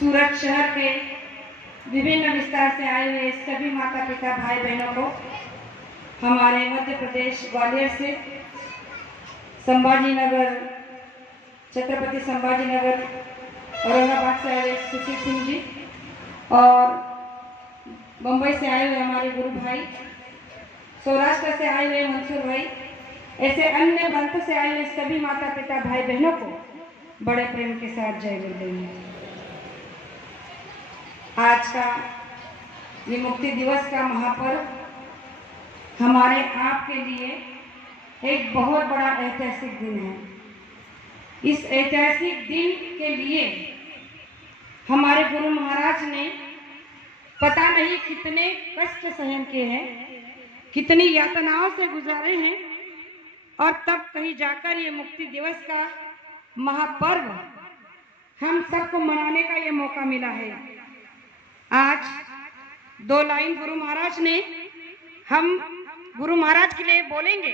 सूरत शहर के विभिन्न विस्तार से आए हुए सभी माता पिता भाई बहनों को हमारे मध्य प्रदेश ग्वालियर से संभाजी नगर, छत्रपति संभाजी नगर, औरंगाबाद से आए हुए सुशील सिंह जी और मुंबई से आए हुए हमारे गुरु भाई, सौराष्ट्र से आए हुए मंसूर भाई, ऐसे अन्य प्रांतों से आए हुए सभी माता पिता भाई बहनों को बड़े प्रेम के साथ जय गुरुदेव। आज का ये मुक्ति दिवस का महापर्व हमारे आपके लिए एक बहुत बड़ा ऐतिहासिक दिन है। इस ऐतिहासिक दिन के लिए हमारे गुरु महाराज ने पता नहीं कितने कष्ट सहन किए हैं, कितनी यातनाओं से गुजारे हैं और तब कहीं जाकर ये मुक्ति दिवस का महापर्व हम सबको मनाने का ये मौका मिला है। आज दो लाइन गुरु महाराज ने हम गुरु महाराज के लिए बोलेंगे,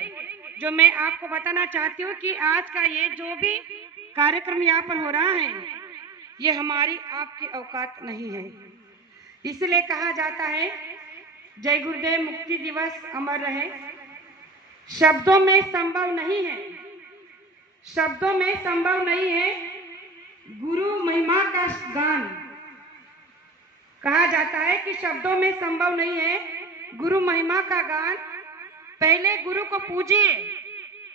जो मैं आपको बताना चाहती हूँ कि आज का ये जो भी कार्यक्रम यहाँ पर हो रहा है ये हमारी आपकी औकात नहीं है। इसलिए कहा जाता है जय गुरुदेव मुक्ति दिवस अमर रहे। शब्दों में संभव नहीं है, शब्दों में संभव नहीं है गुरु महिमा का गान। कहा जाता है कि शब्दों में संभव नहीं है गुरु महिमा का गान। पहले गुरु को पूजिए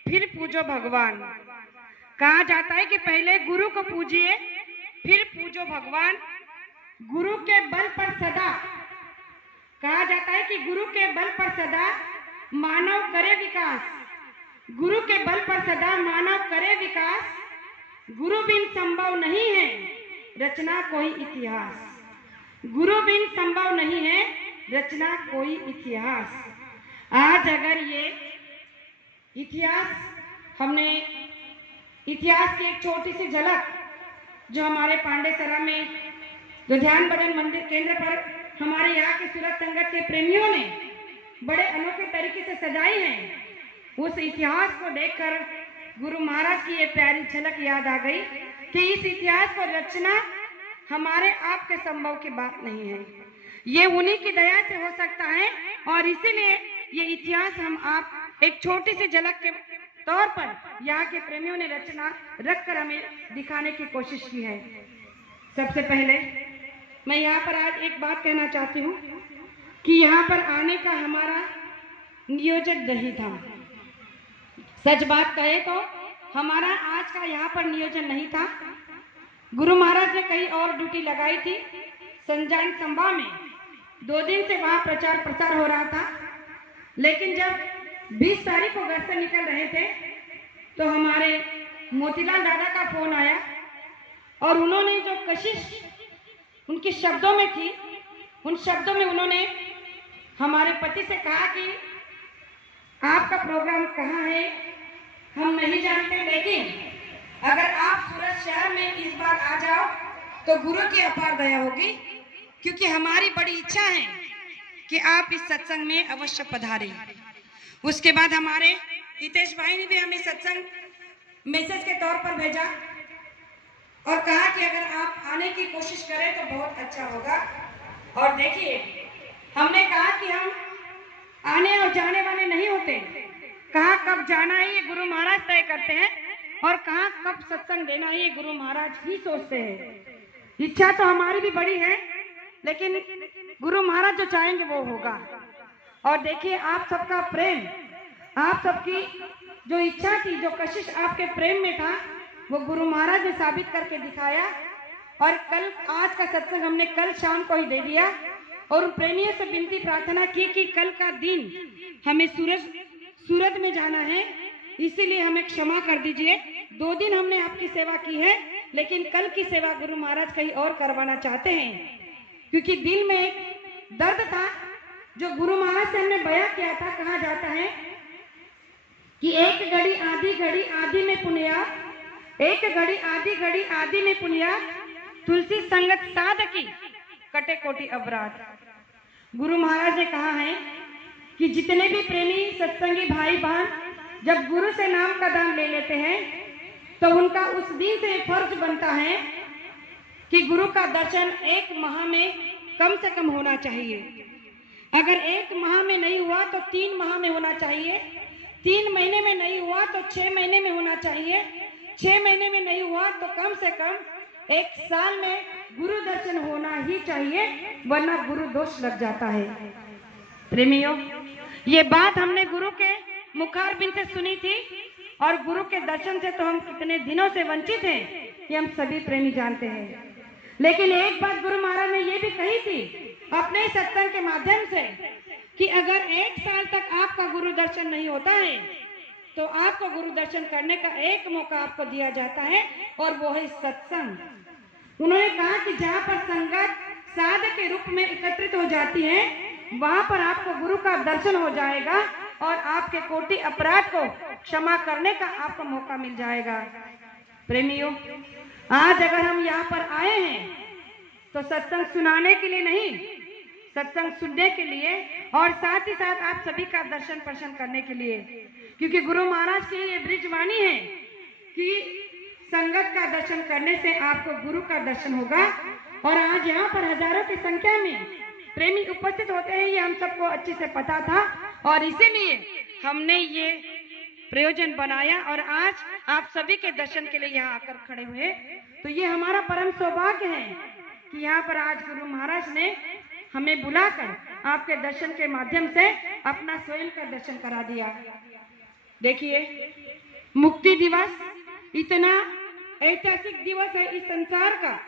फिर पूजो भगवान। कहा जाता है कि पहले गुरु को पूजिए फिर पूजो भगवान। गुरु के बल पर सदा, कहा जाता है कि गुरु के बल पर सदा मानव करे विकास। गुरु के बल पर सदा मानव करे विकास। गुरु बिन संभव नहीं है रचना कोई इतिहास। गुरु बिन संभव नहीं है रचना कोई इतिहास। आज अगर ये इतिहास, हमने इतिहास की एक छोटी सी झलक जो हमारे पांडेसरा में जो ध्यान भजन मंदिर केंद्र पर हमारे यहाँ की सूरत संगत के प्रेमियों ने बड़े अनोखे तरीके से सजाई है, उस इतिहास को देखकर गुरु महाराज की ये प्यारी झलक याद आ गई कि इस इतिहास को रचना हमारे आपके संभव की बात नहीं है, ये उन्हीं की दया से हो सकता है। और इसीलिए ये इतिहास हम आप एक छोटी सी झलक के तौर पर यहाँ के प्रेमियों ने रचना रखकर हमें दिखाने की कोशिश की है। सबसे पहले मैं यहाँ पर आज एक बात कहना चाहती हूँ कि यहाँ पर आने का हमारा नियोजन नहीं था। सच बात कहे तो हमारा आज का यहाँ पर नियोजन नहीं था। गुरु महाराज ने कहीं और ड्यूटी लगाई थी। संजान संभा में 2 दिन से वहाँ प्रचार प्रसार हो रहा था, लेकिन जब 20 तारीख को घर से निकल रहे थे तो हमारे मोतीलाल दादा का फोन आया और उन्होंने जो कशिश उनके शब्दों में थी, उन शब्दों में उन्होंने हमारे पति से कहा कि आपका प्रोग्राम कहाँ है हम नहीं जानते, लेकिन अगर आप सूरत शहर में इस बार आ जाओ तो गुरु की अपार दया होगी, क्योंकि हमारी बड़ी इच्छा है कि आप इस सत्संग में अवश्य पधारें। उसके बाद हमारे हितेश भाई ने भी हमें सत्संग मैसेज के तौर पर भेजा और कहा कि अगर आप आने की कोशिश करें तो बहुत अच्छा होगा। और देखिए, हमने कहा कि हम आने और जाने वाले नहीं होते, कहाँ कब जाना है ये गुरु महाराज तय करते हैं और कहाँ कब सत्संग देना है ये गुरु महाराज ही सोचते हैं। इच्छा तो हमारी भी बड़ी है, लेकिन गुरु महाराज जो चाहेंगे वो होगा। और देखिए, आप सबका प्रेम, आप सबकी जो इच्छा थी, जो कशिश आपके प्रेम में था, वो गुरु महाराज ने साबित करके दिखाया। और कल, आज का सत्संग हमने कल शाम को ही दे दिया और उन प्रेमियों से विनती प्रार्थना की कि कल का दिन हमें सूरत में जाना है, इसीलिए हमें क्षमा कर दीजिए। 2 दिन हमने आपकी सेवा की है, लेकिन कल की सेवा गुरु महाराज कहीं और करवाना चाहते हैं, क्योंकि दिल में एक दर्द था जो गुरु महाराज से हमने बयां किया था। कहा जाता है कि एक घड़ी आधी में पुनिया, एक घड़ी आधी में पुनिया, तुलसी संगत साधकी कटे कोटि अपराध। गुरु महाराज ने कहा है कि जितने भी प्रेमी सत्संगी भाई बहन जब गुरु से नाम का दान ले लेते हैं तो उनका उस दिन से फर्ज बनता है कि गुरु का दर्शन 1 माह में कम से कम होना चाहिए। अगर 1 माह में नहीं हुआ तो 3 माह में होना चाहिए, 3 महीने में नहीं हुआ तो 6 महीने में होना चाहिए, 6 महीने में नहीं हुआ तो कम से कम 1 साल में गुरु दर्शन होना ही चाहिए, वरना गुरु दोष लग जाता है। प्रेमियों, ये बात हमने गुरु के मुखारबिंद से सुनी थी और गुरु के दर्शन से तो हम कितने दिनों से वंचित हैं, ये हम सभी प्रेमी जानते हैं। लेकिन एक बात गुरु महाराज ने ये भी कही थी अपने सत्संग के माध्यम से कि अगर 1 साल तक आपका गुरु दर्शन नहीं होता है तो आपको गुरु दर्शन करने का एक मौका आपको दिया जाता है, और वो है सत्संग। उन्होंने कहा कि जहाँ पर संगत साधक के रूप में एकत्रित हो जाती है, वहां पर आपको गुरु का दर्शन हो जाएगा और आपके कोटि अपराध को क्षमा करने का आपको मौका मिल जाएगा। प्रेमियों, आज अगर हम यहाँ पर आए हैं तो सत्संग सुनाने के लिए नहीं, सत्संग सुनने के लिए और साथ ही साथ आप सभी का दर्शन प्रशन करने के लिए, क्योंकि गुरु महाराज की ये ब्रिजवाणी है कि संगत का दर्शन करने से आपको गुरु का दर्शन होगा। और आज यहाँ पर हजारों की संख्या में प्रेमी उपस्थित होते हैं, ये हम सबको अच्छे से पता था और इसीलिए हमने ये प्रयोजन बनाया और आज आप सभी के दर्शन के लिए यहाँ आकर खड़े हुए। तो ये हमारा परम सौभाग्य है कि यहाँ पर आज गुरु महाराज ने हमें बुलाकर आपके दर्शन के माध्यम से अपना स्वयं का दर्शन करा दिया। देखिए, मुक्ति दिवस इतना ऐतिहासिक दिवस है इस संसार का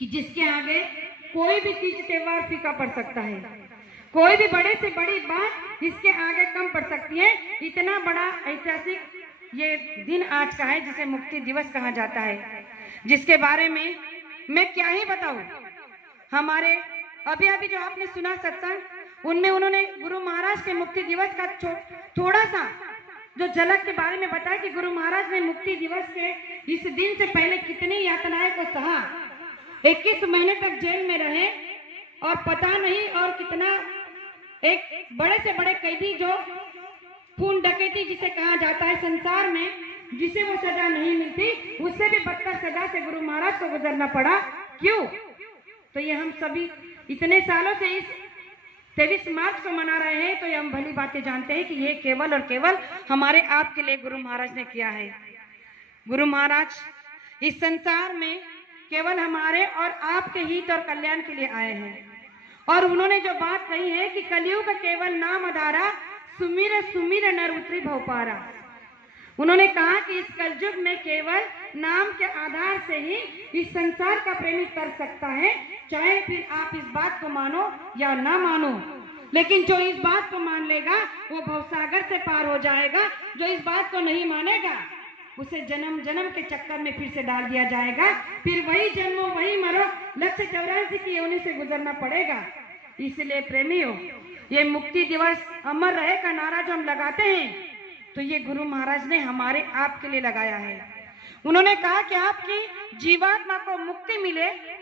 कि जिसके आगे कोई भी तीज त्योहार फीका पड़ सकता है, कोई भी बड़े से बड़ी बात इसके आगे कम पड़ सकती है। इतना बड़ा ऐतिहासिक ये दिन आज का है जिसे मुक्ति दिवस कहा जाता है, जिसके बारे में मैं क्या ही बताऊं। हमारे अभी जो आपने सुना सत्संग, उनमें उन्होंने गुरु महाराज के मुक्ति दिवस का थोड़ा सा जो झलक के बारे में बताया कि गुरु महाराज ने मुक्ति दिवस के इस दिन से पहले कितनी यातनाएं को सहा, 21 महीने तक जेल में रहे और पता नहीं और कितना एक बड़े से बड़े कैदी जो खून डकैती जिसे कहा जाता है संसार में, जिसे वो सजा नहीं मिलती, उससे भी बदतर सजा से गुरु महाराज को गुजरना पड़ा। क्यों? तो ये हम सभी इतने सालों से इस 23 मार्च को मना रहे हैं, तो ये हम भली बातें जानते हैं कि ये केवल और केवल हमारे आपके लिए गुरु महाराज ने किया है। गुरु महाराज इस संसार में केवल हमारे और आपके हित और कल्याण के लिए आए हैं, और उन्होंने जो बात कही है कि कलयुग का केवल नाम आधारा, सुमिर सुमिर नर उतरी भवपारा। उन्होंने कहा कि इस कलयुग में केवल नाम के आधार से ही इस संसार का प्रेमी कर सकता है, चाहे फिर आप इस बात को मानो या ना मानो। लेकिन जो इस बात को मान लेगा वो भवसागर से पार हो जाएगा, जो इस बात को नहीं मानेगा उसे जन्म जन्म के चक्कर में फिर से डाल दिया जाएगा, फिर वही जन्मो वही मरो, लक्ष्य 84 की योनि से गुजरना पड़ेगा। इसलिए प्रेमियों, ये मुक्ति दिवस अमर रहे का नारा जो हम लगाते हैं, तो ये गुरु महाराज ने हमारे आपके लिए लगाया है। उन्होंने कहा कि आपकी जीवात्मा को मुक्ति मिले